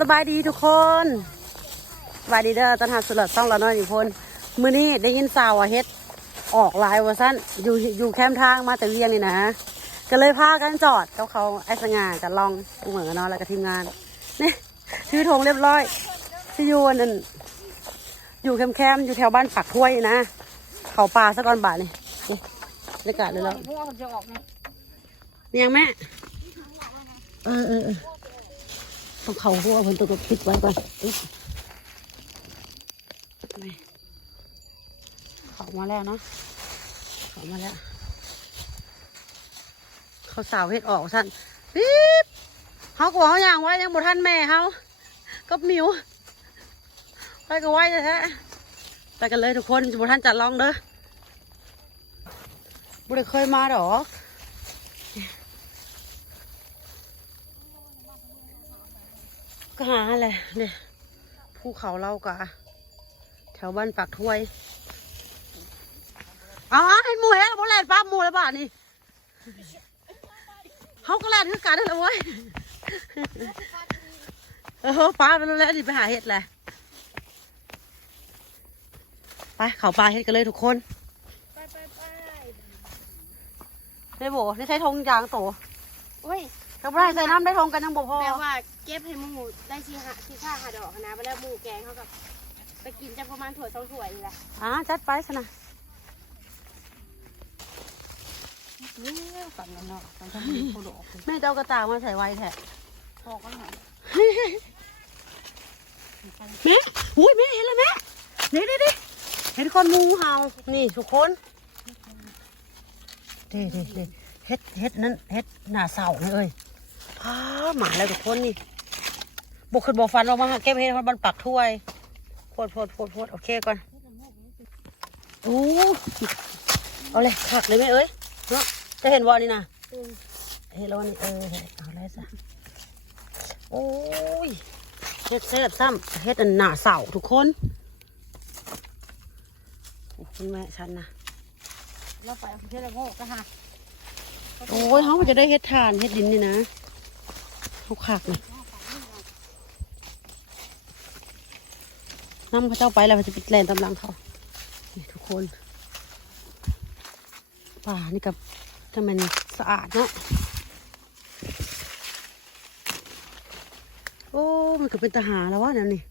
สบายดีทุกคนสบายดีเด้อตันหาสุดละต้องละน้อยอยู่พนมื้อนี้ได้ยินสาวว่าเฮ็ดออกหลายว่าสั้นอยู่อยู่แคมป์ทางมาแต่เวียงนี่นะ ก็เลยพากันจอดกับเขาไอ้สง่ากับลองเหมือนกันเนาะแล้วก็ทีมงานนี่ถือธงเรียบร้อยที่อยู่อันนั่นอยู่แคมป์ๆอยู่แถวบ้านปากถ้วยนะเขาปลาซะก่อนบาทนี่นี่บรรยากาศเลยแล้วพวกมันจะออกไงนี่ยังแม่เออเออเออ ต้องเขาหัวเพิ่นตัวปิดไว้ก่อนเขามาแล้วเนาะเขามาแล้ว เขาสาวเฮ็ดออกสั่นปี๊บเขาก็บอกเขาอย่างไว้ยังบ่ทันแม่เขากับมิวไปก็ไว้แท้ไปกันเลยทุกคนบ่ทันจัดลองเด้อบ่ได้เคยมาดอก ก็หาอะไรเนี่ยภูเขาเรากะแถวบ้านปากถ้วยเอาเอาให้หมูเฮ้ยโบแลนป้าหมูแล้วบ้านี่เขาก็แลนคือกันนั่นแหละเว้ยเออป้าไปแล้วแหละนี่ไปหาเห็ดแหละไปเขาปลาเห็ดกันเลยทุกคนไปไปไปได้โบได้ใช้ธงยางโตโอ้ย กับไรใส่น้ำได้ธงกันยังบ่พอแปลว่าเก็บให้หมูได้ชีหะชีค่าหาดอกนะไปแล้วหมูแกงเขากับไปกินจะประมาณถั่วสองถั่วนี่แหละอ่าจัดไปสนะเฮ้ยฝันเนาะฝันทำดีโคดอกแม่เจ้ากระตางมาใส่ไว้แท้พอก็หน่อยแม่อุ้ยแม่เห็นแล้วแม่เด็ดดิเห็นคนงูเห่านี่ทุกคนเด็ดเด็ดเด็ดเฮ็ดเฮ็ดนั้นเฮ็ดหน้าเสาเลยเอ้ย อ้าหมาแล้วทุกคนนี่บุกขึ้นบ่ฟันออกมาหาเก็บเฮ็ดมันปักถ้วยโพดโพดโพดโพดโอเคก่อนโอ้เอาเลยขักเลยแม่เอ้ยเนาะจะเห็นวอนี่นะเห็นแล้วนี่เออเห็นเอาเลยซะโอ้ยเฮ็ดเสียบซ้ำเฮ็ดอันหน้าเสาทุกคนโอ้คุณแม่ฉันนะแล้วไปเชื่อโง่ก็ฮะโอ้ยเขาจะได้เฮ็ดทานเฮ็ดดินนี่นะ เขาขากนะน้ำเขาเจ้าไปแล้วมันจะปิดแลนตำลังเขานี่ทุกคน ป่านี่กับจะมันสะอาดเนาะโอ้ มันก็เป็นตาหาแล้ววะนั่นนี่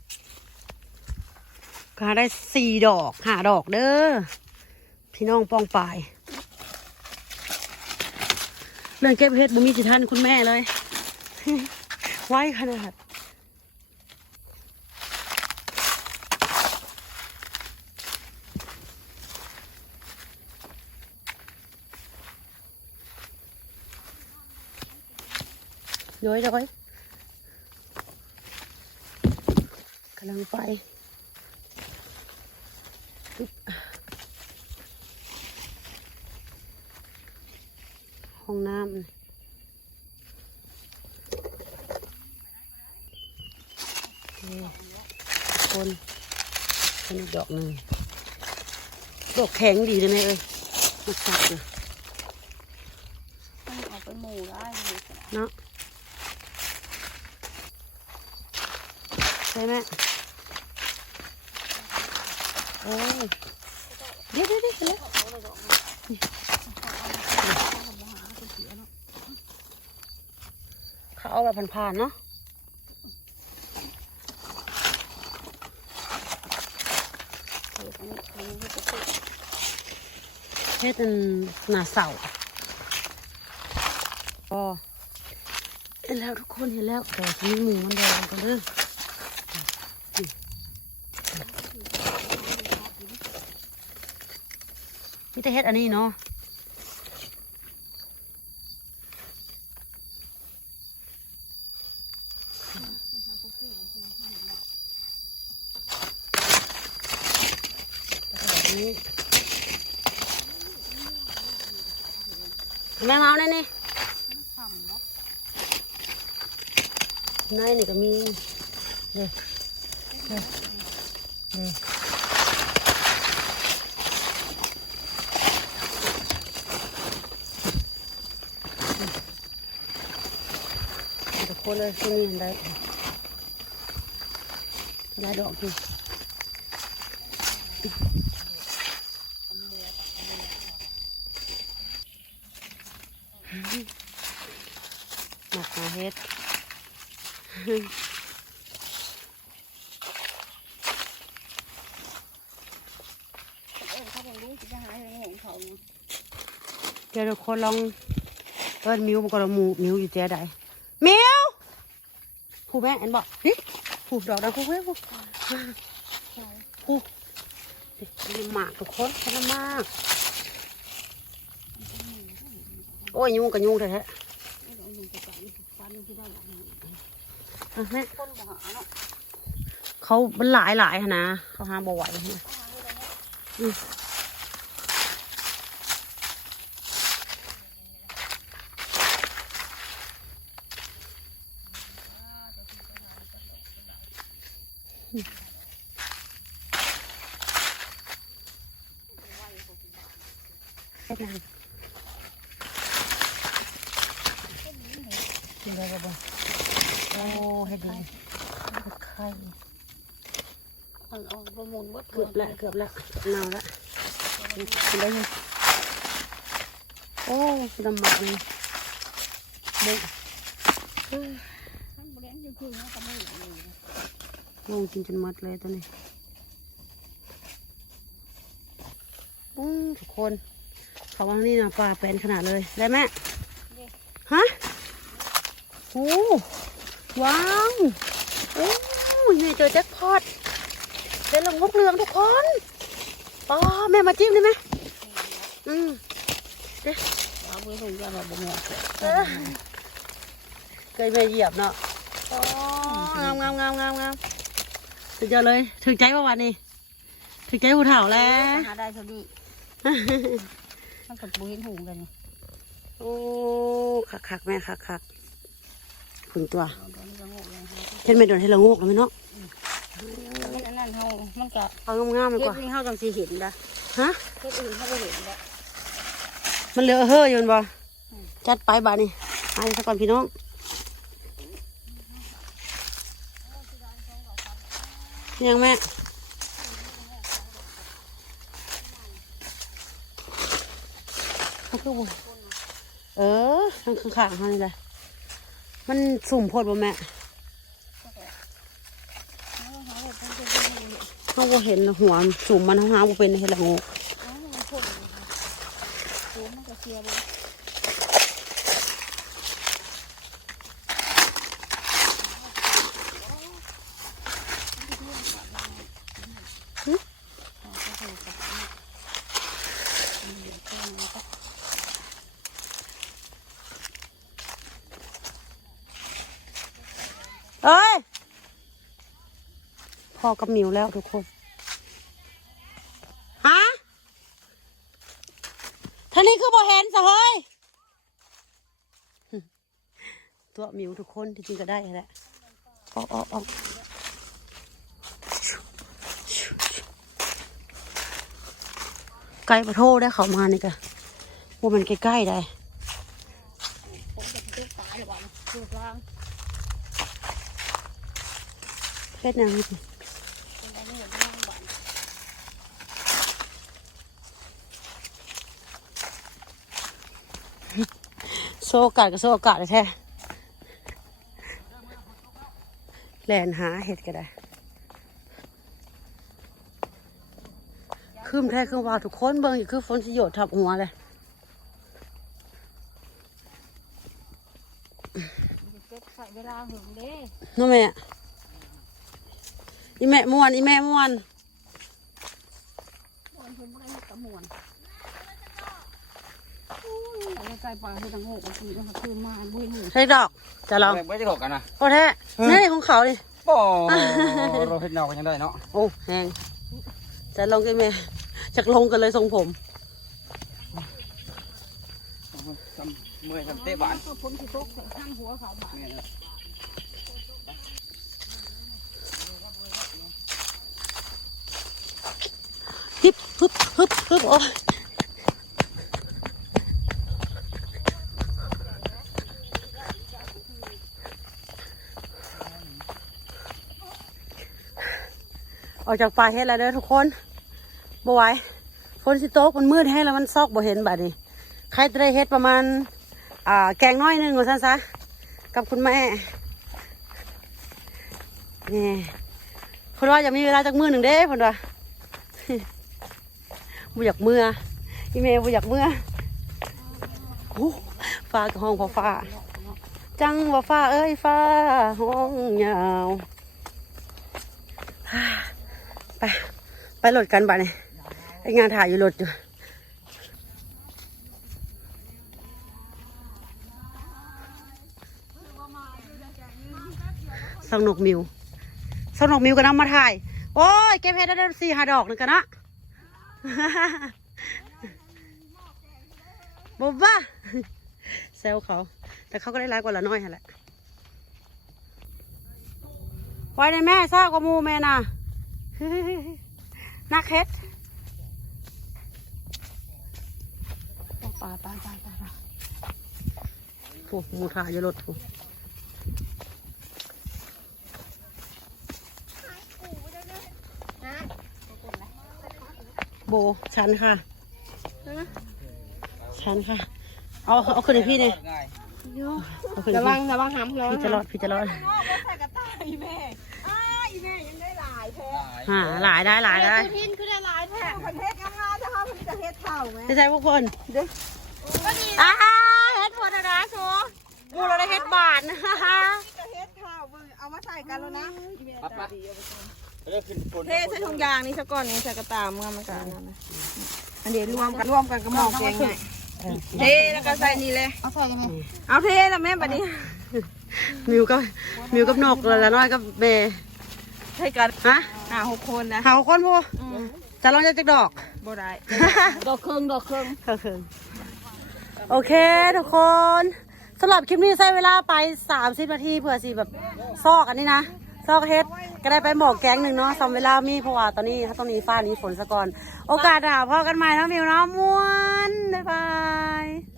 หาได้สี่ดอกหาดอกเด้อพี่น้องปองปาย เรื่องเก็บเห็ดบุมีสิท่านคุณแม่เลย ไว้ขนาดย้อยย้อยกำลังไปปึ๊บห้องน้ำนี่โอเคทุกคนเป็นอีกดอกหนึ่งดอกแข็งดีเลยไหมเอ้ยมาจับเลยต้องออกไปหมูได้เลยเนาะใช่ไหมโอ้ยเดี๋ยวเดี๋ยวเดี๋ยวเดี๋ยวเขาเอาแบบผ่านๆเนาะเฮ็ดเป็นหนาเสาก็เห็นแล้วทุกคนเห็นแล้วแต่ที่มือมันแดงกันเรื่อนี่แต่เฮ็ดอันนี้เนาะ แม่เมาเนี่นี่ในนี่ก็มีเด้เด้เด้ทุกคนเลยที่นี่เห็นได้ดอกอ หมักมาเฮ็ดเจองเขาเดี๋ยวทุกคนลองเอิ้นมิวมันก็ละมูมิวอยู่เจ๊ใดมิวผู้แม่เอ็นบอกนี่ผู้ดอกดังผู้เว้ยผู้ผู้นี่หมากทุกคนขนมาก โอ้ยยุงกับยุงแท้ๆอะแม่คนบ่หาเนาะเขามันหลายหลายๆหั้นนะเขาหาบ่ไหวเนี่ยอืม เฮ็ดหยังกินได้บ่บ่โอ้เฮ็ดดีเฮ็ดไข่มันเอาประมูลเบิดเกือบละเกือบละเน่าละกินได้ยังโอ้ดำหมากเลยเด็กมันบ่ได้ยังคือเนาะก็ไม่เลยลงกินจนหมดเลยตัวนี้อืมทุกคนเขาว่านี่นะปลาเป็นขนาดเลย ได้ไหมฮะ โอ้ว้าวโอ้ยนี่เจอแจ็คพอตเป็นลงงกเหลืองทุกคนอ๋อแม่มาจิ้มได้ไหมอืมเอาไว้ให้ยาบ่แม่เออเคยมาเหยียบเนาะโอ้งามงามงามงามงามสุดยอดเลยถึงใจว่าวันนี้ถึงใจผู้เฒ่าแล้วหาได้เท่านี้มันก็บ่เห็นหุงกันนี่โอ้คักคักๆแม่คักคักๆ คุณตัวเอาตอนนี้ก็งอกเลยเห็นไม่โดนให้เราโงกแล้วไหมเนาะมันอันนั้นเฮามันก็เอางามๆดีเฮ็กดว่านี่เฮาจังสิเห็นดะฮะ เฮ็ดอื่นเฮาบ่เห็นดะมันเหลือเฮ้ออยู่มันบ่จัดไปบ้านี่ไปสักก่อนพี่น้องยังแม่เขาคือบ่เออทางข้างๆเขานี่แหละ มันสุ่มโพดบ่แม่เขาบ่เห็นหัวมันสุ่มมันเขาหาบ่เป็นเห็นละงู อ๋อมันพ่นโอ้มันก็เสียบ่ เอ้ยพ่อกับมิวแล้วทุกคนฮะท่านี้คือบ่เห็นสะเฮ้ยตัวมิวทุกคนที่จริงก็ได้แหละออกออกออกไกลประโทษได้เขามานี่กะว่ามันใกล้ๆได้ ผมจะตึกตายหรือเปล่าคือกลาง เฮ็ดแนวนี้สิเป็นอันนี้อย่างนี้บ้านโซโอกาสกับโซโอกาสเลยแท้แลนหาเห็ดก็ได้คืมแท้คืมว่าทุกคนเบิ่งอยู่คือฝนสิโยดทับหัวเลยมันจะใส่เวลาหึงเด้น้องแม่ อีแม่ม่วน อีแม่ม่วนมันเพิ่นบ่ได้เฮ็ดกระมวลอะไรไกลป่าให้ตังโง่ก็คือมันก็คือมาบ่เห็นหูใช่ดอกจะลองไม่ได้หกกันนะโอ้แท้นี่ของเขาดิโอ้เราเห็นเนากันยังได้เนาะโอ้แหงจะลองกันแม่จากลงกันเลยทรงผมทำเมื่อยทำเตะบานก็พ้นที่ตกใส่ข้างหัวเขาบาด แม่น ฮึบฮึบฮึบโอ้ออกจากป่าเฮ็ดแล้วเด้อทุกคนบ่ไหวฝนสิตกมันมืดแห้งแล้วมันซอกบ่เห็นบัดนี้ ใครจะได้เฮ็ดประมาณ อ่า แกงน้อยหนึงว่าซั่นซะกับคุณแม่ นี่เพิ่นว่าจะมีเวลาจากมือหนึ่งเด้เพิ่นว่า บ่อยากเมื่ออีเมลบ่อยากเมื่อโอ้ฟ้ากับห้องฟ้าฟ้า จังว่าฟ้าเอ้ยฟ้าห้องยาวไปไปโหลดกันบ่เนี่ยไองานถ่ายอยู่โหลดอยู่สงนกมิวสงนกมิวก็นำมาถ่าย โอ้ยเก็บเห็ดได้ได้สี่ห้าดอกหนึ่งกันนะ บ๊บ้าแซวเขา แต่เขาก็ได้ร้ายกว่าละน้อยฮะแหละไว้ในแม่ซ่ากว่าหมูแม่น่ะนักเฮ็ดไปไปไปไปไปโอ้หมูถ่ายอยู่รถถูก โบชันค่ะชันค่ะ เอาเอาขึ้นให้พี่เนี่ยง่ายเอาขึ้นให้ระวังพี่ระวังห้ามร้อนพี่จะรอดพี่จะรอดหลายหาหลายได้หลายได้ทินคือได้หลายแท้ไม่ใช่พวกคนอ้าเฮ็ดผลนะโชกูเราได้เฮ็ดบานฮ่าฮ่าเอามาใส่กันแล้วนะ ปั๊บปั๊บเริ่มขึ้นฝนเทใส่ถุงยางนี่ซะก่อนนี่ใส่กระตามเมื่อมันกันนั่นนะอันเดี๋ยวรวมกันรวมกันกระหม่อมแกงไงเทแล้วก็ใส่นี่เลยเอาใส่ยังไงเอาเทแล้วแม่บัดนี้มิวกับมิวกับนกละน้อยกับเบใส่กันฮะห้าหกคนนะหาคนพวจะลองจะจักดอกบ่ได้ดอกเครื่องดอกเครื่องก็คือโอเคทุกคนสำหรับคลิปนี้ใช้เวลาไป 30 นาทีเพื่อสิแบบซอกอันนี้นะ ซอกเฮ็ดก็ได้ไปหมอกแกงหนึ่งเนาะสำเวลามีเพราะว่าตอนนี้ถ้าตรงนี้ฟ้านี้ฝนซะก่อน โอกาสหน้าพอกันใหม่นะมิวเนาะม้วนบ๊ายบาย